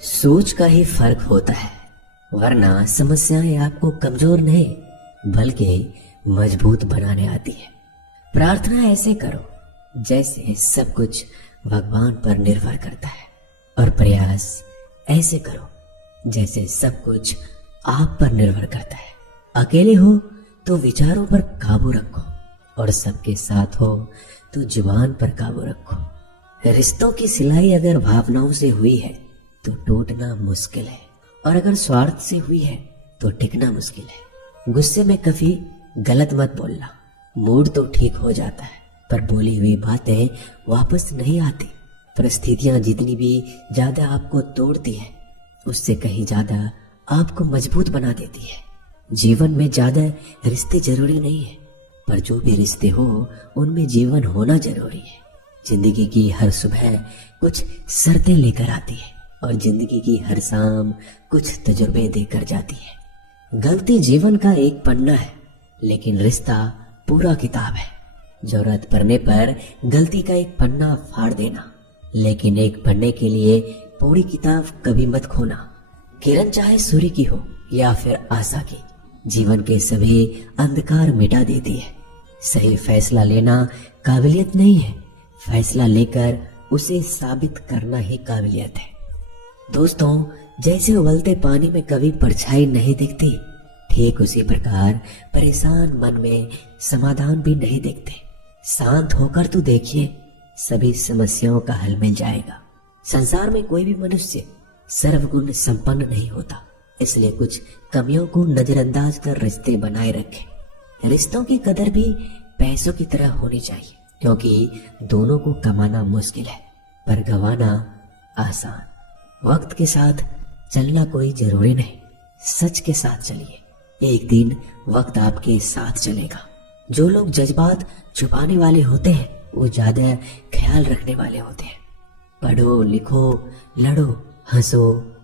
सोच का ही फर्क होता है, वरना समस्याएं आपको कमजोर नहीं बल्कि मजबूत बनाने आती है। प्रार्थना ऐसे करो जैसे सब कुछ भगवान पर निर्भर करता है, और प्रयास ऐसे करो जैसे सब कुछ आप पर निर्भर करता है। अकेले हो तो विचारों पर काबू रखो, और सबके साथ हो तो जुबान पर काबू रखो। रिश्तों की सिलाई अगर भावनाओं से हुई है तो टूटना मुश्किल है, और अगर स्वार्थ से हुई है तो टिकना मुश्किल है। गुस्से में कभी गलत मत बोलना, मूड तो ठीक हो जाता है पर बोली हुई बातें वापस नहीं आती। परिस्थितियां जितनी भी ज्यादा आपको तोड़ती है, उससे कहीं ज्यादा आपको मजबूत बना देती है। जीवन में ज्यादा रिश्ते जरूरी नहीं है, पर जो भी रिश्ते हो उनमें जीवन होना जरूरी है। जिंदगी की हर सुबह कुछ शर्तें लेकर आती है, और जिंदगी की हर शाम कुछ तजुर्बे देकर जाती है। गलती जीवन का एक पन्ना है, लेकिन रिश्ता पूरा किताब है। जरूरत पड़ने पर गलती का एक पन्ना फाड़ देना, लेकिन एक पन्ने के लिए पूरी किताब कभी मत खोना। किरण चाहे सूर्य की हो या फिर आशा की, जीवन के सभी अंधकार मिटा देती है। सही फैसला लेना काबिलियत नहीं है, फैसला लेकर उसे साबित करना ही काबिलियत है। दोस्तों, जैसे उबलते पानी में कभी परछाई नहीं दिखती, ठीक उसी प्रकार परेशान मन में समाधान भी नहीं दिखते। शांत होकर तो देखिए, सभी समस्याओं का हल मिल जाएगा। संसार में कोई भी मनुष्य सर्वगुण संपन्न नहीं होता, इसलिए कुछ कमियों को नजरअंदाज कर रिश्ते बनाए रखें। रिश्तों की कदर भी पैसों की तरह होनी चाहिए, क्योंकि दोनों को कमाना मुश्किल है पर गंवाना आसान। वक्त के साथ चलना कोई जरूरी नहीं, सच के साथ चलिए, एक दिन वक्त आपके साथ चलेगा। जो लोग जज्बात छुपाने वाले होते हैं वो ज्यादा ख्याल रखने वाले होते हैं। पढ़ो, लिखो, लड़ो, हंसो,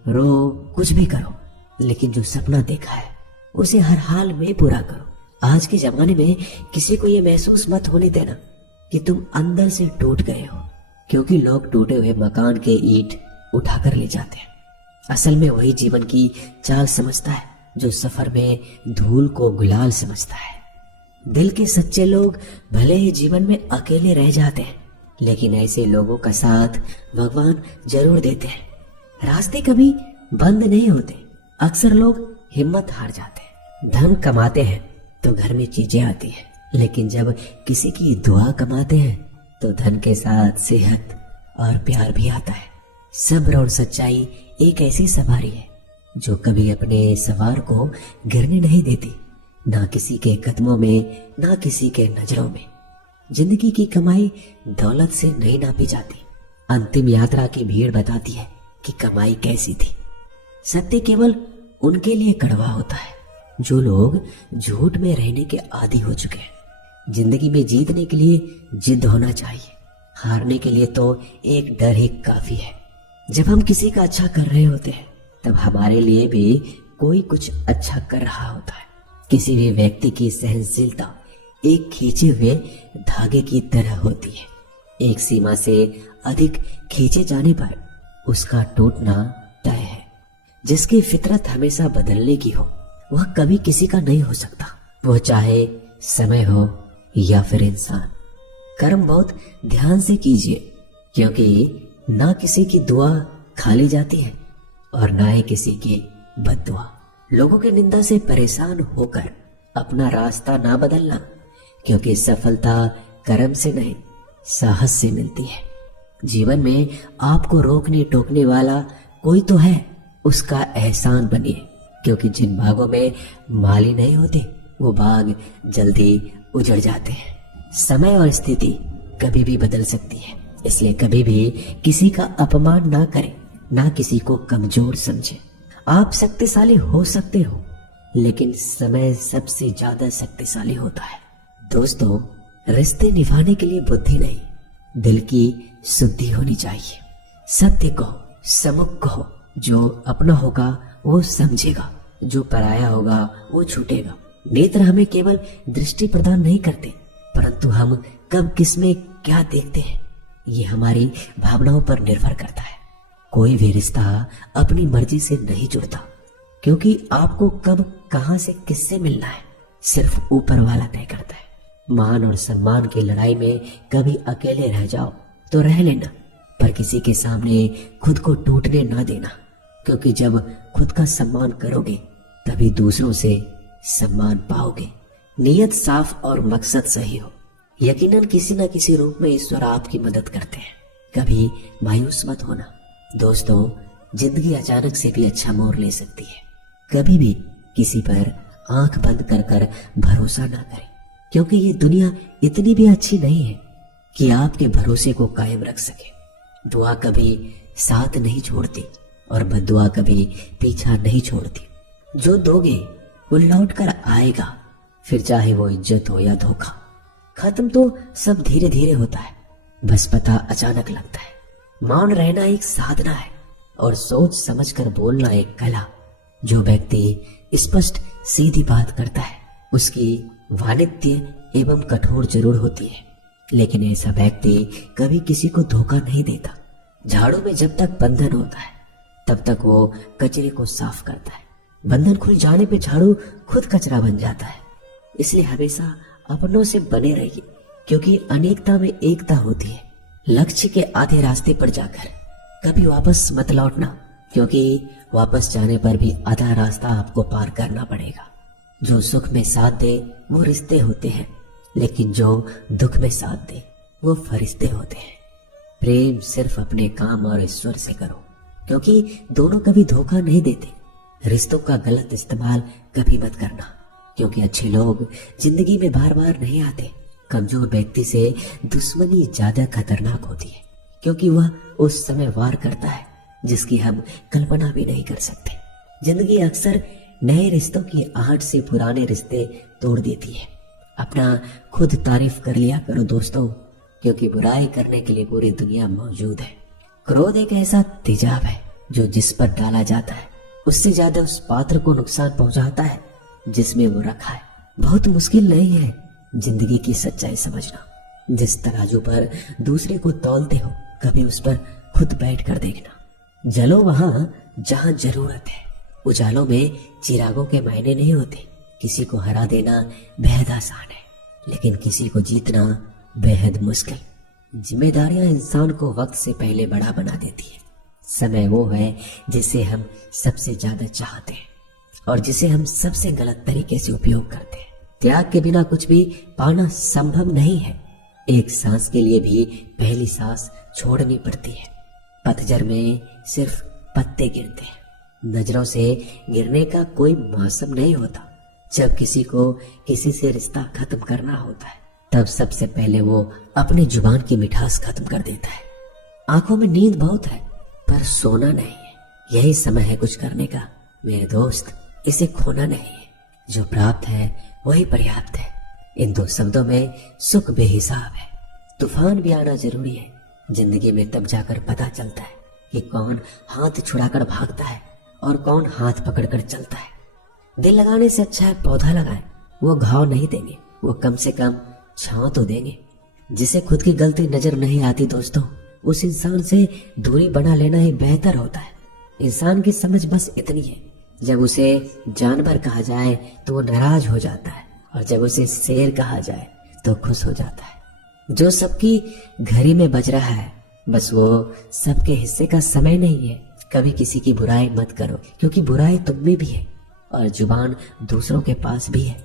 रो, कुछ भी करो, लेकिन जो सपना देखा है उसे हर हाल में पूरा करो। आज के जमाने में किसी को ये महसूस मत होने देना कि तुम अंदर से टूट गए हो, क्योंकि लोग टूटे हुए मकान के ईंट उठाकर ले जाते हैं। असल में वही जीवन की चाल समझता है जो सफर में धूल को गुलाल समझता है। दिल के सच्चे लोग भले ही जीवन में अकेले रह जाते हैं, लेकिन ऐसे लोगों का साथ भगवान जरूर देते हैं। रास्ते कभी बंद नहीं होते, अक्सर लोग हिम्मत हार जाते हैं। धन कमाते हैं तो घर में चीजें आती हैं, लेकिन जब किसी की दुआ कमाते हैं तो धन के साथ सेहत और प्यार भी आता है। सब्र और सच्चाई एक ऐसी सवारी है जो कभी अपने सवार को गिरने नहीं देती, ना किसी के कदमों में, ना किसी के नजरों में। जिंदगी की कमाई दौलत से नहीं नापी जाती, अंतिम यात्रा की भीड़ बताती है कि कमाई कैसी थी। सत्य केवल उनके लिए कड़वा होता है जो लोग झूठ में रहने के आदी हो चुके हैं। जिंदगी में जीतने के लिए जिद होना चाहिए, हारने के लिए तो एक डर ही काफी है। जब हम किसी का अच्छा कर रहे होते हैं तब हमारे लिए भी कोई कुछ अच्छा कर रहा होता है। किसी भी व्यक्ति की सहनशीलता एक खींचे हुए धागे की तरह होती है। एक सीमा से अधिक खींचे जाने पर उसका टूटना तय है। जिसकी फितरत हमेशा बदलने की हो वह कभी किसी का नहीं हो सकता, वो चाहे समय हो या फिर इंसान। कर्म बहुत ध्यान से कीजिए, क्योंकि ना किसी की दुआ खाली जाती है और ना ही किसी की बद्दुआ। लोगों की निंदा से परेशान होकर अपना रास्ता ना बदलना, क्योंकि सफलता कर्म से नहीं साहस से मिलती है। जीवन में आपको रोकने टोकने वाला कोई तो है, उसका एहसान बनिए, क्योंकि जिन बागों में माली नहीं होते वो बाग जल्दी उजड़ जाते हैं। समय और स्थिति कभी भी बदल सकती है, इसलिए कभी भी किसी का अपमान ना करें, ना किसी को कमजोर समझे। आप शक्तिशाली हो सकते हो, लेकिन समय सबसे ज्यादा शक्तिशाली होता है। दोस्तों, रिश्ते निभाने के लिए बुद्धि नहीं, दिल की शुद्धि होनी चाहिए। सत्य कहो, समुख कहो, जो अपना होगा वो समझेगा, जो पराया होगा वो छूटेगा। नेत्र हमें केवल दृष्टि प्रदान नहीं करते, परंतु हम कब किसमें क्या देखते हैं ये हमारी भावनाओं पर निर्भर करता है। कोई भी रिश्ता अपनी मर्जी से नहीं जुड़ता, क्योंकि आपको कब कहां से किससे मिलना है सिर्फ ऊपर वाला तय करता है। मान और सम्मान की लड़ाई में कभी अकेले रह जाओ तो रह लेना, पर किसी के सामने खुद को टूटने ना देना, क्योंकि जब खुद का सम्मान करोगे तभी दूसरों से सम्मान पाओगे। नियत साफ और मकसद सही हो, यकीनन किसी न किसी रूप में ईश्वर आपकी मदद करते हैं। कभी मायूस मत होना दोस्तों, जिंदगी अचानक से भी अच्छा मोड़ ले सकती है। कभी भी किसी पर आंख बंद कर कर भरोसा ना करें, क्योंकि ये दुनिया इतनी भी अच्छी नहीं है कि आपके भरोसे को कायम रख सके। दुआ कभी साथ नहीं छोड़ती और बद्दुआ कभी पीछा नहीं छोड़ती। जो दोगे वो लौट कर आएगा, फिर चाहे वो इज्जत हो या धोखा। खत्म तो सब धीरे धीरे होता है, बस पता अचानक लगता है। मौन रहना एक साधना है और सोच समझकर बोलना एक कला। जो व्यक्ति स्पष्ट सीधी बात करता है उसकी वाणिज्य एवं कठोर जरूर होती है, लेकिन ऐसा व्यक्ति कभी किसी को धोखा नहीं देता। झाड़ू में जब तक बंधन होता है तब तक वो कचरे को साफ करता है। बंधन खुल जाने पे झाड़ू खुद कचरा बन जाता है। इसलिए हमेशा अपनों से बने रहिए, क्योंकि अनेकता में एकता होती है। लक्ष्य के आधे रास्ते पर जाकर कभी वापस मत लौटना, क्योंकि वापस जाने पर भी आधा रास्ता आपको पार करना पड़ेगा। जो सुख में साथ दे वो रिश्ते होते हैं, लेकिन जो दुख में साथ दे वो फरिश्ते होते हैं। प्रेम सिर्फ अपने काम और ईश्वर से करो, क्योंकि दोनों कभी धोखा नहीं देते। रिश्तों का गलत इस्तेमाल कभी मत करना, क्योंकि अच्छे लोग जिंदगी में बार बार नहीं आते। कमजोर व्यक्ति से दुश्मनी ज्यादा खतरनाक होती है, क्योंकि वह उस समय वार करता है जिसकी हम कल्पना भी नहीं कर सकते। जिंदगी अक्सर नए रिश्तों की आहट से पुराने रिश्ते तोड़ देती है। अपना खुद तारीफ कर लिया करो दोस्तों, क्योंकि बुराई करने के लिए पूरी दुनिया मौजूद है। क्रोध एक ऐसा तेजाब है जो जिस पर डाला जाता है उससे ज्यादा उस पात्र को नुकसान पहुंचाता है जिसमें वो रखा है। बहुत मुश्किल नहीं है जिंदगी की सच्चाई समझना। जिस तराजू पर दूसरे को तौलते हो कभी उस पर खुद बैठ कर देखना। जलो वहां जहां जरूरत है। उजालों में चिरागों के मायने नहीं होते। किसी को हरा देना बेहद आसान है, लेकिन किसी को जीतना बेहद मुश्किल। जिम्मेदारियां इंसान को वक्त से पहले बड़ा बना देती है। समय वो है जिसे हम सबसे ज्यादा चाहते हैं और जिसे हम सबसे गलत तरीके से उपयोग करते हैं। त्याग के बिना कुछ भी पाना संभव नहीं है। एक सांस के लिए भी पहली सांस छोड़नी पड़ती है। पतझड़ में सिर्फ पत्ते गिरते हैं। नजरों से गिरने का कोई मौसम नहीं होता। जब किसी को किसी से रिश्ता खत्म करना होता है तब सबसे पहले वो अपनी जुबान की मिठास खत्म कर देता है। आंखों में नींद बहुत है पर सोना नहीं है। यही समय है कुछ करने का मेरे दोस्त, इसे खोना नहीं है। जो प्राप्त है वही पर्याप्त है। इन दो शब्दों में सुख बेहिसाब है। तूफान भी आना जरूरी है। जिंदगी में तब जाकर पता चलता है कि कौन हाथ छुड़ाकर भागता है और कौन हाथ पकड़कर चलता है। दिल लगाने से अच्छा है पौधा लगाए। वो घाव नहीं देंगे, वो कम से कम छांव तो देंगे। जिसे खुद की गलती नजर नहीं आती दोस्तों, उस इंसान से दूरी बना लेना ही बेहतर होता है। इंसान की समझ बस इतनी है, जब उसे जानवर कहा जाए तो वो नाराज हो जाता है और जब उसे शेर कहा जाए तो खुश हो जाता है। जो सबकी घड़ी में बज रहा है बस वो सबके हिस्से का समय नहीं है। कभी किसी की बुराई मत करो, क्योंकि बुराई तुम में भी है और जुबान दूसरों के पास भी है।